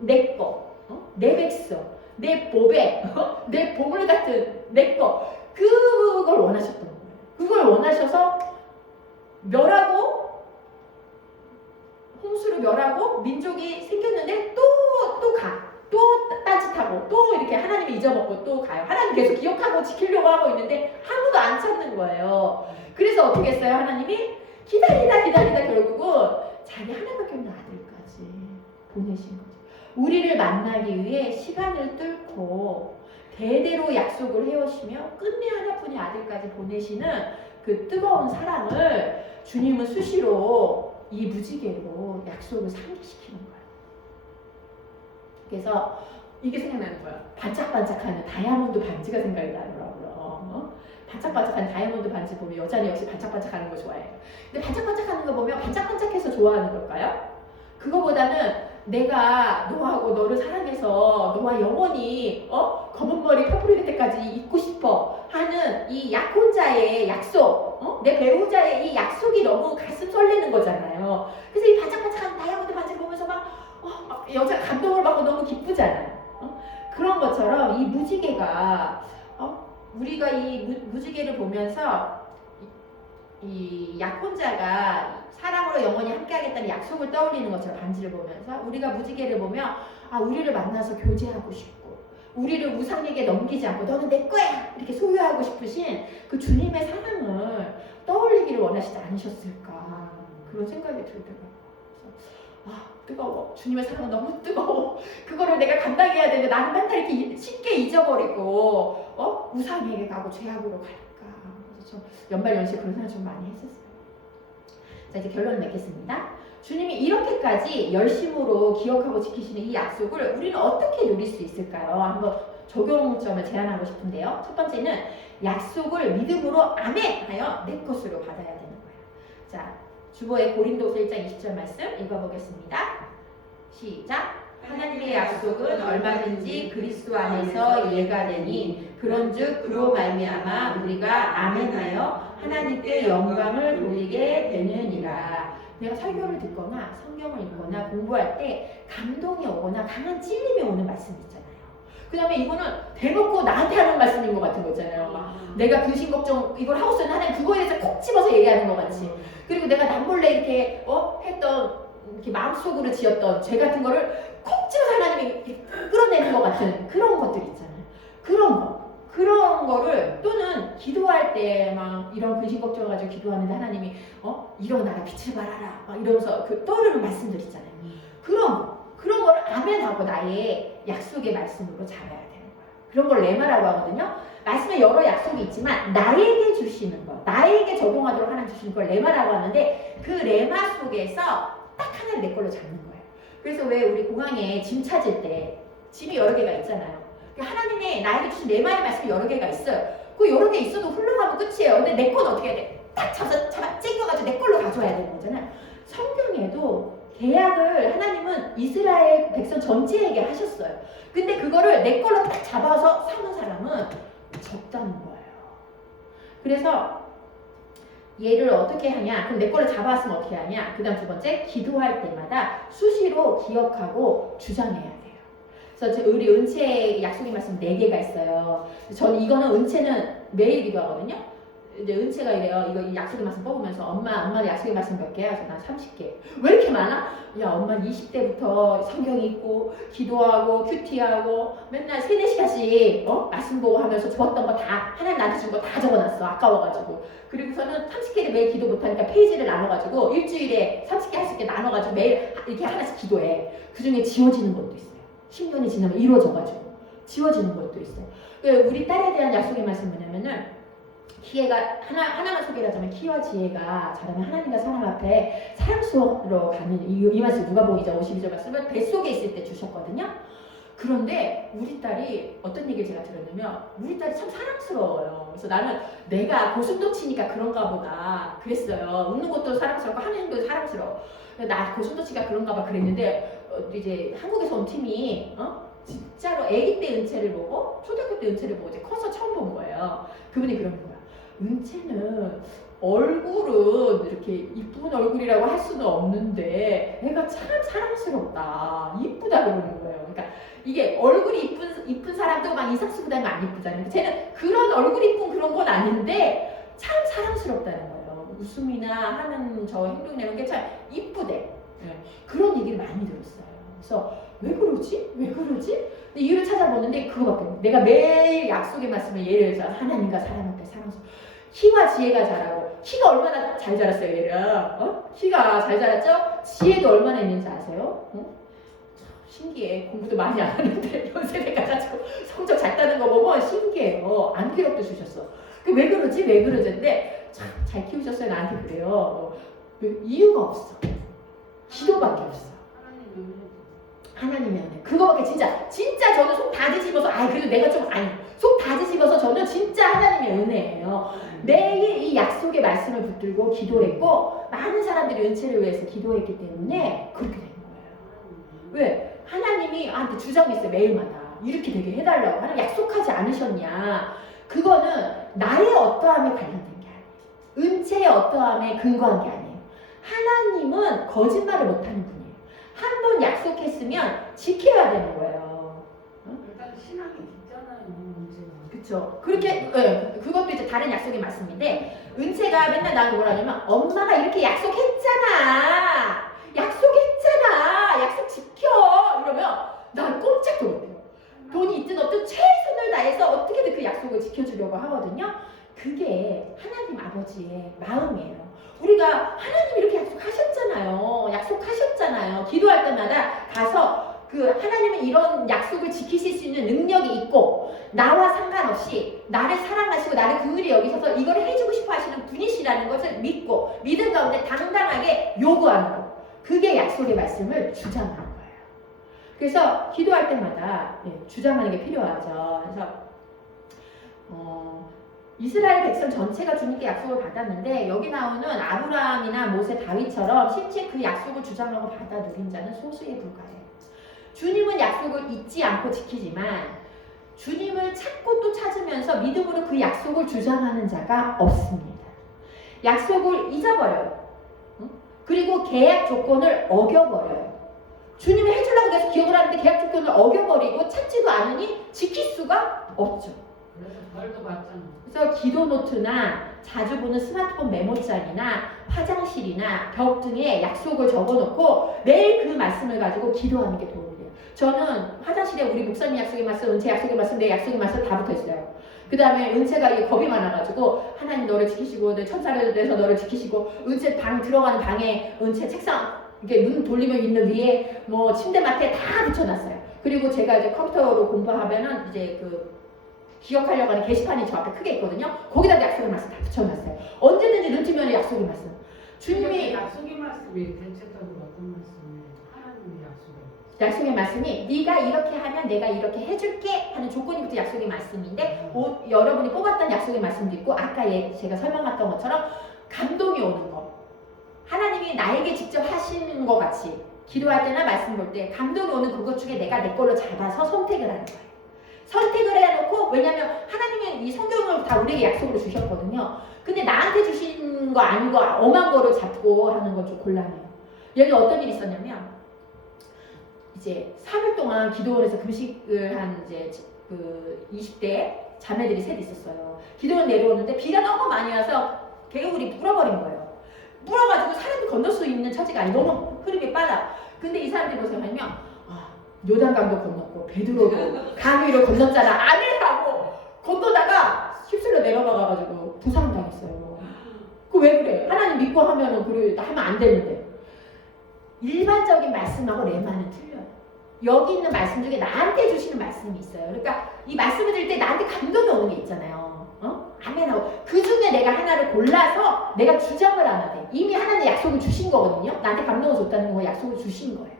내 거, 내 백성, 내 보배, 내 보물 같은 내 거 그걸 원하셨던 거예요. 그걸 원하셔서 멸하고 홍수를 멸하고 민족이 생겼는데 또 가. 또 딴짓하고 또 이렇게 하나님을 잊어먹고 또 가요. 하나님 계속 기억하고 지키려고 하고 있는데 아무도 안 찾는 거예요. 그래서 어떻게 했어요? 하나님이 기다리다 결국은 자기 하나밖에 없는 아들까지 보내신 거죠. 우리를 만나기 위해 시간을 뚫고 대대로 약속을 해오시며 끝내 하나뿐인 아들까지 보내시는 그 뜨거운 사랑을 주님은 수시로 이 무지개로 약속을 상기시키는 거예요. 그래서 이게 생각나는 거야. 반짝반짝하는 다이아몬드 반지가 생각이 나더라고요. 반짝반짝한 다이아몬드 반지 보면 여자는 역시 반짝반짝하는 거 좋아해요. 근데 반짝반짝하는 거 보면 반짝반짝해서 좋아하는 걸까요? 그거보다는 내가 너하고 너를 사랑해서 너와 영원히 검은 머리 퍼플이 될 때까지 있고 싶어 하는 이 약혼자의 약속, 내 배우자의 이 약속이 너무 가슴 설레는 거잖아요. 그래서 이 반짝반짝한 다이아몬드 반지를 보면서 막 여자가 감동을 받고 너무 기쁘잖아요. 그런 것처럼 이 무지개가 우리가 이 무지개를 보면서 이 약혼자가 사랑으로 영원히 함께하겠다는 약속을 떠올리는 것처럼 반지를 보면서 우리가 무지개를 보면 우리를 만나서 교제하고 싶고 우리를 우상에게 넘기지 않고 너는 내 거야 이렇게 소유하고 싶으신 그 주님의 사랑을 떠올리기를 원하시지 않으셨을까 그런 생각이 들더라고요. 뜨거워. 주님의 사랑은 너무 뜨거워. 그거를 내가 감당해야 되는데 나는 맨날 이렇게 쉽게 잊어버리고 우상에게 가고 죄악으로 갈까. 그래서 좀 연말연시에 그런 생각 좀 많이 했었어요. 자, 이제 결론을 맺겠습니다. 주님이 이렇게까지 열심으로 기억하고 지키시는 이 약속을 우리는 어떻게 누릴 수 있을까요? 한번 적용점을 제안하고 싶은데요. 첫 번째는 약속을 믿음으로 아멘하여 내 것으로 받아야 되는 거예요. 자, 주보의 고린도서 1장 20절 말씀 읽어보겠습니다. 시작. 하나님의 약속은 얼마든지 그리스도 안에서 이해가 되니 그런즉 그로 말미암아 우리가 아멘하여 하나님께 영광을 돌리게 되느니라. 내가 설교를 듣거나 성경을 읽거나 공부할 때 감동이 오거나 강한 찔림이 오는 말씀 있잖아요. 그 다음에 이거는 대놓고 나한테 하는 말씀인 것 같은 거 있잖아요. 막 내가 근심 걱정 이걸 하고 있었는데 하나님 그거에 대해서 콕 집어서 얘기하는 것 같이. 그리고 내가 남몰래 이렇게 했던 이렇게 마음속으로 지었던 죄 같은 거를 콕 집어서 하나님이 이렇게 끌어내는 것 같은 그런 것들 있잖아요. 그런 거. 그런 거를 또는 기도할 때 막 이런 근심 걱정해가지고 기도하는데 하나님이 일어나라 빛을 발하라 막 이러면서 그 떠오르는 말씀들 있잖아요. 그런 거를 아멘하고 나의 약속의 말씀으로 잡아야 되는 거예요. 그런 걸 레마라고 하거든요. 말씀에 여러 약속이 있지만 나에게 주시는 거, 나에게 적용하도록 하나님 주시는 걸 레마라고 하는데 그 레마 속에서 딱 하나를 내 걸로 잡는 거예요. 그래서 왜 우리 공항에 짐 찾을 때 짐이 여러 개가 있잖아요. 하나님의 나에게 주신 레마의 말씀이 여러 개가 있어요. 그 여러 개 있어도 흘러가면 끝이에요. 근데 내 건 어떻게 해야 돼? 딱 잡아 찡겨가지고 내 걸로 가져와야 되는 거잖아요. 성경에도 계약을 하나님은 이스라엘 백성 전체에게 하셨어요. 근데 그거를 내 걸로 딱 잡아서 삼은 사람은 적다는 거예요. 그래서 얘를 어떻게 하냐? 그럼 내 걸로 잡아왔으면 어떻게 하냐? 그 다음 두 번째, 기도할 때마다 수시로 기억하고 주장해야 돼요. 그래서 우리 은채 약속의 말씀 4개가 있어요. 저는 이거는 은채는 매일 기도하거든요. 이제 은채가 이래요. 이거 약속의 말씀 뽑으면서 엄마는 약속의 말씀 몇 개야? 그래서 난 30개. 왜 이렇게 많아? 야, 엄마는 20대부터 성경 읽고 기도하고 큐티하고 맨날 3-4시간씩 말씀 보고 하면서 좋았던 거 다 하나님 나한테 준 거 다 적어놨어. 아까워가지고. 그리고서는 30개를 매일 기도 못하니까 페이지를 나눠가지고 일주일에 30개 나눠가지고 매일 이렇게 하나씩 기도해. 그 중에 지워지는 것도 있어요. 10년이 지나면 이루어져가지고 지워지는 것도 있어요. 우리 딸에 대한 약속의 말씀 뭐냐면은 기회가 하나만 소개를 하자면 키와 지혜가 자라면 하나님과 사람 앞에 사랑스러워 가는 이 말씀 누가복음 2장 52절 말씀을 뱃속에 있을 때 주셨거든요. 그런데 우리 딸이 어떤 얘기를 제가 들었냐면 우리 딸이 참 사랑스러워요. 그래서 나는 내가 고슴도치니까 그런가 보다 그랬어요. 웃는 것도 사랑스럽고 하는 행동도 사랑스러워. 나 고슴도치가 그런가 봐 그랬는데 이제 한국에서 온 팀이 진짜로 아기 때 은채를 보고 초등학교 때 은채를 보고 이제 커서 처음 본 거예요. 그분이 그러는 거야. 은채는 얼굴은 이렇게 이쁜 얼굴이라고 할 수는 없는데 애가 참 사랑스럽다, 이쁘다 그러는 거예요. 그러니까 이게 얼굴이 이쁜 사람도 막 이상 쓰고 다니면 안 이쁘잖아요. 쟤는 그런 얼굴 이쁜 그런 건 아닌데 참 사랑스럽다는 거예요. 웃음이나 하는 저 행동이나 이런 게 참 이쁘대. 네. 그런 얘기를 많이 들었어요. 그래서 왜 그러지? 근데 이유를 찾아보는데 그거밖에 없어요. 내가 매일 약속의 말씀을 예를 들어서 하나님과 사람 앞에 사랑스러워. 키와 지혜가 자라고. 키가 얼마나 잘 자랐어요, 얘를. 키가 잘 자랐죠? 지혜도 얼마나 있는지 아세요? 신기해. 공부도 많이 안 하는데 연세대 가가지고 성적 잘 따는 거 보면 신기해요. 암기력도 주셨어. 왜 그러지? 근데 참 잘 키우셨어요. 나한테 그래요. 이유가 없어. 기도밖에 없어. 하나님의 은혜. 그거밖에 진짜 저는 속 다 뒤집어서 그래도 내가 좀 속 다 뒤집어서 저는 진짜 하나님의 은혜예요. 매일 이 약속의 말씀을 붙들고 기도했고 많은 사람들이 은혜를 위해서 기도했기 때문에 그렇게 된 거예요. 왜? 하나님이 나한테 주장했어요. 매일마다 이렇게 되게 해달라고. 하나님 약속하지 않으셨냐. 그거는 나의 어떠함에 관련된 게 아니에요. 은혜의 어떠함에 근거한 게 아니에요. 하나님은 거짓말을 못하는 분이에요. 한 번 약속했으면 지켜야 되는 거예요. 일단 신앙이 있잖아요, 문제가. 그렇죠. 그렇게 그것도 이제 다른 약속의 말씀인데 은채가 맨날 나한테 뭐라 하냐면 엄마가 이렇게 약속했잖아. 약속 지켜. 이러면 난 꼼짝도 못해요. 돈이 있든 없든 최선을 다해서 어떻게든 그 약속을 지켜주려고 하거든요. 그게 하나님 아버지의 마음이에요. 우리가 하나님 이렇게 약속하셨잖아요. 기도할 때마다 가서 그 하나님은 이런 약속을 지키실 수 있는 능력이 있고 나와 상관없이 나를 사랑하시고 나를 긍휼히 여기셔서 이걸 해주고 싶어 하시는 분이시라는 것을 믿고 믿음 가운데 당당하게 요구하는 것. 그게 약속의 말씀을 주장하는 거예요. 그래서 기도할 때마다 주장하는 게 필요하죠. 그래서 이스라엘 백성 전체가 주님께 약속을 받았는데 여기 나오는 아브라함이나 모세, 다윗처럼 실제 그 약속을 주장하고 받아 누린 자는 소수에 불과해요. 주님은 약속을 잊지 않고 지키지만 주님을 찾고 또 찾으면서 믿음으로 그 약속을 주장하는 자가 없습니다. 약속을 잊어버려요. 그리고 계약 조건을 어겨버려요. 주님이 해주려고 계속 기억을 하는데 계약 조건을 어겨버리고 찾지도 않으니 지킬 수가 없죠. 그래서 벌도 받잖아. 그래서 기도 노트나 자주 보는 스마트폰 메모장이나 화장실이나 벽 등에 약속을 적어놓고 매일 그 말씀을 가지고 기도하는 게 도움이 돼요. 저는 화장실에 우리 목사님 약속의 말씀, 은채 약속의 말씀, 내 약속의 말씀 다 붙어있어요. 그 다음에 은채가 이게 겁이 많아가지고 하나님 너를 지키시고 내 천사를 내서 너를 지키시고 은채 방 들어가는 방에 은채 책상 이렇게 문 돌리면 있는 위에 뭐 침대 맡에 다 붙여놨어요. 그리고 제가 이제 컴퓨터로 공부하면은 이제 그 기억하려고 하는 게시판이 저 앞에 크게 있거든요. 거기다 약속의 말씀 다 붙여놨어요. 언제든지 눈 뜨면 약속의 말씀. 주님이 약속의 말씀이 대체적으로 어떤 말씀이에요? 하나님의 약속이. 약속의 말씀이 네가 이렇게 하면 내가 이렇게 해줄게 하는 조건이부터 약속의 말씀인데 여러분이 뽑았던 약속의 말씀도 있고 아까 제가 설명했던 것처럼 감동이 오는 거 하나님이 나에게 직접 하시는 것 같이 기도할 때나 말씀 볼 때 감동이 오는 그것 중에 내가 내 걸로 잡아서 선택을 하는 거예요. 선택을 해놓고 왜냐하면 하나님은 이 성경을 다 우리에게 약속으로 주셨거든요. 근데 나한테 주신 거 아니고 엄한 거를 잡고 하는 건 좀 곤란해요. 여기 어떤 일이 있었냐면 이제 3일 동안 기도원에서 금식을 한 이제 그 20대 자매들이 셋 있었어요. 기도원 내려오는데 비가 너무 많이 와서 개울이 불어버린 거예요. 불어가지고 사람이 건널 수 있는 처지가 아니 너무 흐름이 빨라. 근데 이 사람들이 무슨 말이냐면 요단강도 건넜고 베드로도 강 위로 건넜잖아. 아멘하고 건너다가 휩쓸려 내려가가지고 부상당했어요. 그 왜 그래? 하나님 믿고 하면은 그래 하면 안 되는데. 일반적인 말씀하고 레마는 틀려요. 여기 있는 말씀 중에 나한테 주시는 말씀이 있어요. 그러니까 이 말씀을 들을 때 나한테 감동이 오는 게 있잖아요. 아멘하고 그 중에 내가 하나를 골라서 내가 주장을 하면 돼. 이미 하나님 약속을 주신 거거든요. 나한테 감동을 줬다는 거 약속을 주신 거예요.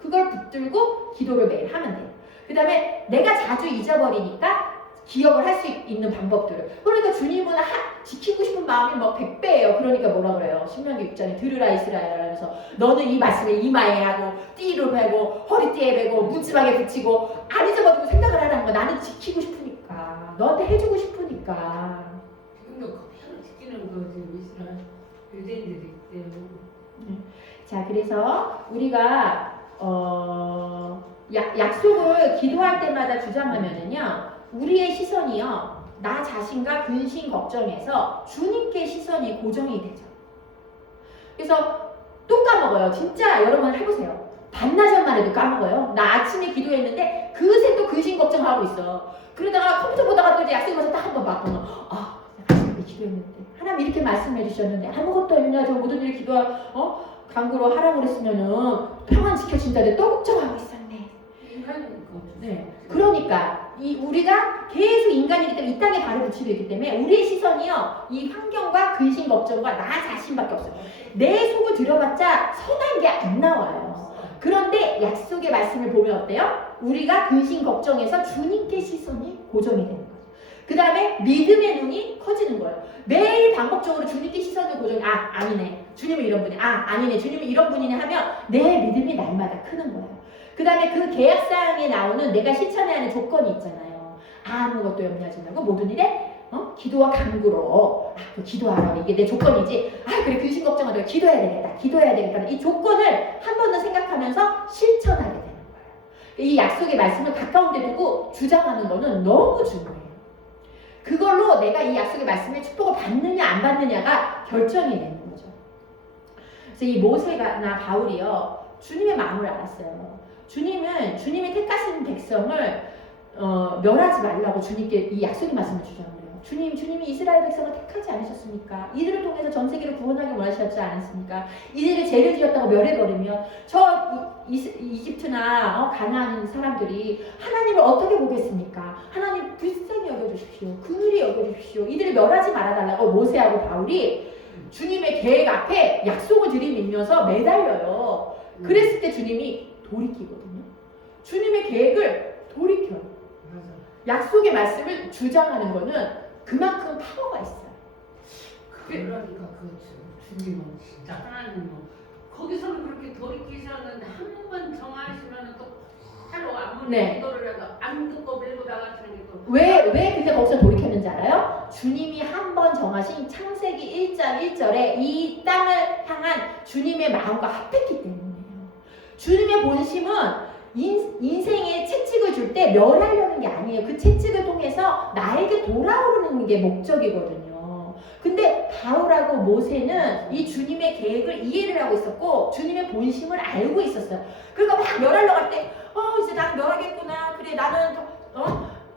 그걸 붙들고 기도를 매일 하면 돼요. 그 다음에 내가 자주 잊어버리니까 기억을 할 수 있는 방법들을. 그러니까 주님은 지키고 싶은 마음이 뭐 100배예요. 그러니까 뭐라 그래요? 신명기 6장에 들으라 이스라엘아 하면서 너는 이 말씀을 이마에 하고 띠로 베고 허리띠에 베고 문지방에 붙이고 안 잊어버리고 생각을 하라는 거. 나는 지키고 싶으니까 너한테 해주고 싶으니까. 지금도 그대로 지키는 거지 이스라엘 유대인들이 때문에. 자 그래서 우리가 약속을 기도할 때마다 주장하면은요 우리의 시선이요 나 자신과 근심 걱정에서 주님께 시선이 고정이 되죠. 그래서 또 까먹어요. 진짜 여러분 해보세요. 반나절만 해도 까먹어요. 나 아침에 기도했는데 그새 또 근심 걱정하고 있어. 그러다가 컴퓨터 보다가 또 이제 약속 가서 딱 한번 봤구나. 내가 아침에 기도했는데 하나님 이렇게 말씀해 주셨는데 아무것도 없냐 저 모든 일 강구로 하라고 그랬으면은 평안 지켜진다는데 또 걱정하고 있었네. 인간이니까. 네. 그러니까 우리가 계속 인간이기 때문에 이 땅에 발을 붙이고 있기 때문에 우리의 시선이요 이 환경과 근심 걱정과 나 자신밖에 없어요. 내 속을 들여봤자 선한 게 안 나와요. 그런데 약속의 말씀을 보면 어때요? 우리가 근심 걱정에서 주님께 시선이 고정이 되는 거죠. 그 다음에 믿음의 눈이 커지는 거예요. 매일 반복적으로 주님께 시선을 고정해. 아니네. 주님은 이런 분이. 아니네. 주님은 이런 분이네 하면 내 믿음이 날마다 크는 거예요. 그 다음에 그 계약사항에 나오는 내가 실천해야 하는 조건이 있잖아요. 아무것도 염려하지 말고 모든 일에 기도와 간구로 기도하라. 이게 내 조건이지. 그래 근심 걱정하다가 기도해야 되겠다. 이 조건을 한 번 더 생각하면서 실천하게 되는 거예요. 이 약속의 말씀을 가까운 데 두고 주장하는 거는 너무 중요해요. 그걸로 내가 이 약속의 말씀의 축복을 받느냐 안 받느냐가 결정이 되는 거죠. 그래서 이 모세나 바울이요 주님의 마음을 알았어요. 주님은 주님이 택하신 백성을 멸하지 말라고 주님께 이 약속의 말씀을 주장을 해요. 주님이 이스라엘 백성을 택하지 않으셨습니까? 이들을 통해서 전 세계를 구원하기 원하셨지 않았습니까? 이들을 죄를 지었다고 멸해버리면 이집트나 가나안 사람들이 하나님을 어떻게 보겠습니까? 하나님 불쌍히 여겨주십시오. 긍휼히 여겨주십시오. 이들을 멸하지 말아달라고 모세하고 바울이 주님의 계획 앞에 약속을 들이밀면서 매달려요. 그랬을 때 주님이 돌이키거든요. 주님의 계획을 돌이켜요. 약속의 말씀을 주장하는 거는 그만큼 파워가 있어요. 그러니까 주님은 진짜 하나님은 거기서는 그렇게 돌이키셨는데 한 번 정하시면 또 바로 아무리 기도를 해도 안 듣고 밀고 나가시는 게 또 왜 근데 거기서 돌이켰는지 알아요? 주님이 한 번 정하신 창세기 1장 1절에 이 땅을 향한 주님의 마음과 합했기 때문이에요. 주님의 본심은 인생에 채찍을 줄 때 멸하려는 게 아니에요. 그 채찍을 통해서 나에게 돌아오는 게 목적이거든요. 근데 바울하고 모세는 이 주님의 계획을 이해를 하고 있었고 주님의 본심을 알고 있었어요. 그러니까 막 멸하려고 할 때 이제 난 멸하겠구나. 그래 나는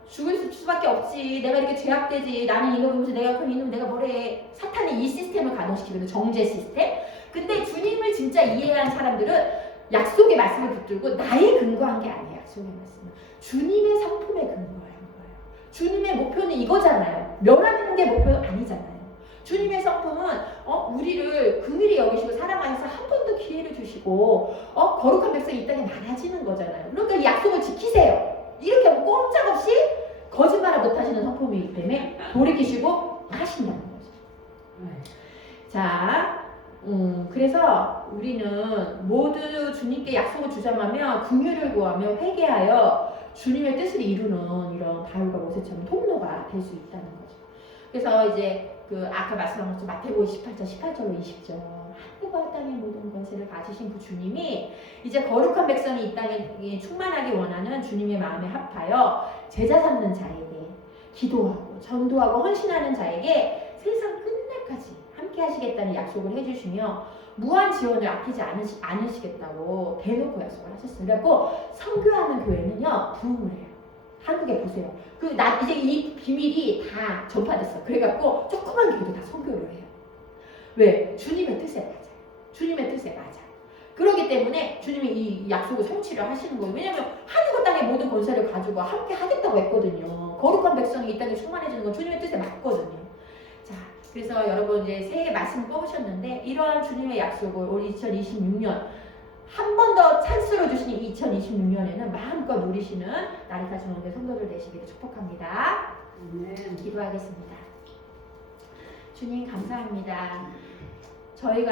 죽을 수밖에 없지. 내가 이렇게 죄악되지. 나는 이놈이면서 내가 그럼 이놈 내가 뭐래. 사탄이 이 시스템을 가동시키거든. 정죄 시스템. 근데 주님을 진짜 이해한 사람들은 약속의 말씀을 붙들고 나에 근거한 게 아니에요. 약속의 말씀은 주님의 성품에 근거한 거예요. 주님의 목표는 이거잖아요. 멸하는 게 목표는 아니잖아요. 주님의 성품은 우리를 긍휼히 여기시고 사랑하셔서 한 번 더 기회를 주시고 거룩한 백성이 이 땅에 많아지는 거잖아요. 그러니까 이 약속을 지키세요. 이렇게 하면 꼼짝없이 거짓말을 못하시는 성품이기 때문에 돌이키시고 하신다는 거죠. 자, 그래서 우리는 모두 주님께 약속을 주장하며 긍휼을 구하며 회개하여 주님의 뜻을 이루는 이런 바울과 모세처럼 통로가 될 수 있다는 거죠. 그래서 이제 아까 말씀한 것처럼 마태복음 28장 18절로 20절 하늘과 땅의 모든 권세를 가지신 그 주님이 이제 거룩한 백성이 이 땅에 충만하게 원하는 주님의 마음에 합하여 제자 삼는 자에게 기도하고 전도하고 헌신하는 자에게 세상 끝날까지 함께 하시겠다는 약속을 해주시며 무한 지원을 아끼지 않으시겠다고 대놓고 약속을 하셨어요. 그래갖고 선교하는 교회는요 부흥을 해요. 한국에 보세요. 이제 이 비밀이 다 전파됐어. 그래갖고 조그만 교회도 다 선교를 해요. 왜? 주님의 뜻에 맞아요. 주님의 뜻에 맞아요. 그렇기 때문에 주님이 이 약속을 성취를 하시는 거예요. 왜냐하면 하늘과 땅의 모든 권세를 가지고 함께 하겠다고 했거든요. 거룩한 백성이 이 땅에 충만해지는 건 주님의 뜻에 맞거든요. 자, 그래서 여러분 이제 새해 말씀을 뽑으셨는데 이러한 주님의 약속을 올 2026년 한 번 더 찬스로 주시는 2026년에는 마음껏 누리시는 나리타 중앙교회 성도들 되시기를 축복합니다. 기도하겠습니다. 주님 감사합니다. 저희가